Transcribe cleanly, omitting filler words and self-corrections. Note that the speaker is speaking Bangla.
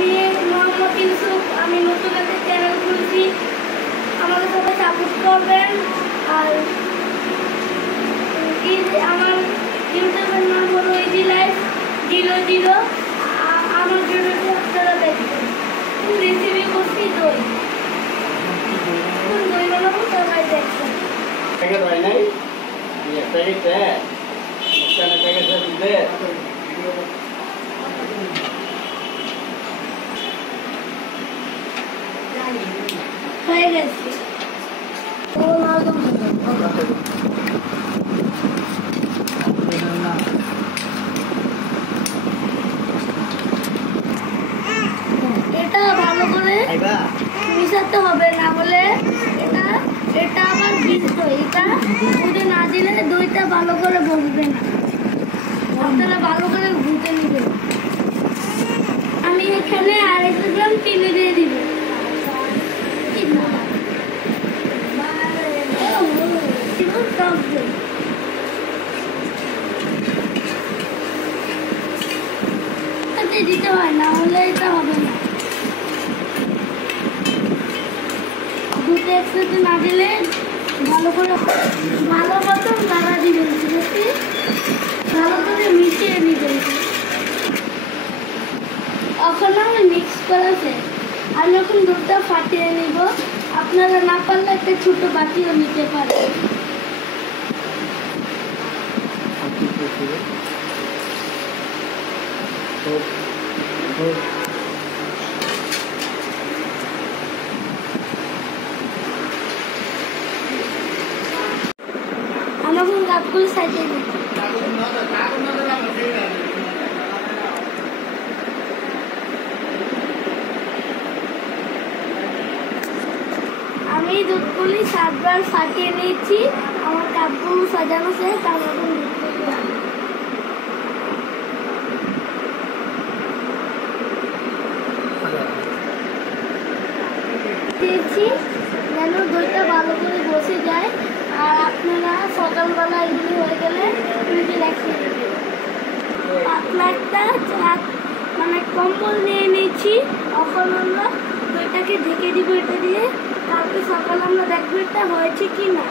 আমি মোহাম্মদ ইউসুফ, আমি নতুন একটা চ্যানেল খুলছি, আমাকে সবাই সাপোর্ট করবেন। আর আমার ইউটিউবের নাম হলো ইজি লাইফ 00। আমার ভিডিওটি আপনারা দেখবেন। রেসিপি করছি দই বানাবো, সবাই দেখবেন। প্যাকেট হয় নাই, প্যাকেট দেয় প্যাকেট দেয় হয়ে গেছে। এটা ভালো করে মিশাতে হবে, না হলে এটা আবার ভিজবে। এটা দুধে না দিলে দইটা ভালো করে বসবে না। আপনারা ভালো করে ভুজে নেবেন। আমি এখানে 250 গ্রাম চিনি দিয়ে দিব। দিতে হয়, না হলে এটা হবে না। দুধে একসাথে না দিলে ভালো মতন নাড়া দিবেন। ঠিক আছে, ভালো করে মিশিয়ে দিবেন। এখন আমি মিক্স করেছে, আমি এখন দুধটা ফাটিয়ে নিব। আপনারা না পারলে একটা ছোট বাটিও নিতে পারেন। আমি এখন কাপগুলো সাইডে দিই। আমি দুধগুলি 7 বার ফাটিয়ে নিয়েছি। আমার কাপগুলো সাজানো শেষ। আমি এখন দিয়েছি যেন দইটা ভালো করে বসে যায়। আর আপনারা সকালবেলা এগুলি হয়ে গেলে ফ্রিজে রেখে দেবেন। পাতলা একটা মানে কম্বল নিয়ে নিয়েছি। এখন আমরা দইটাকে ঢেকে দিব এটা দিয়ে। তারপরে সকালে আমরা দেখবো এটা হয়েছে কি না।